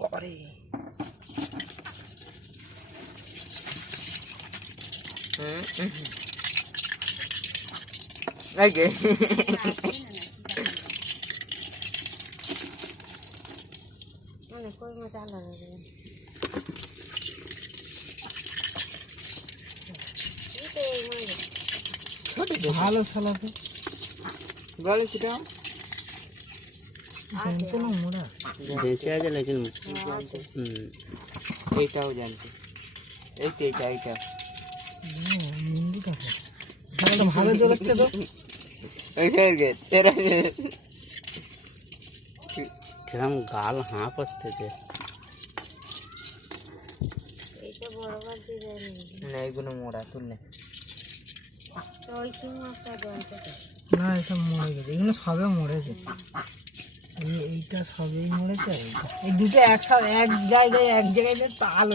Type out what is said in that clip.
বাবারে আগে মানে কই মাছ আলাদা দেবেন ভালো সালাতে গলে সেটা কোনো মোড়া বেঁচে আছে লেকিন এইটাও জানছি এইটা ভালো জ্বলাচ্ছে তো কিরম গাল হাঁ করতেছে এইটা বরাবর দিয়ে দেয়নি না এগুলো মোড়া তুললে তো ওই শিং মাছটা জলতে না এসব মরে গেছে এগুলো সবে মরেছে এইটা সবেই মরেছে এই দুটো একসাথে এক জায়গায় তাল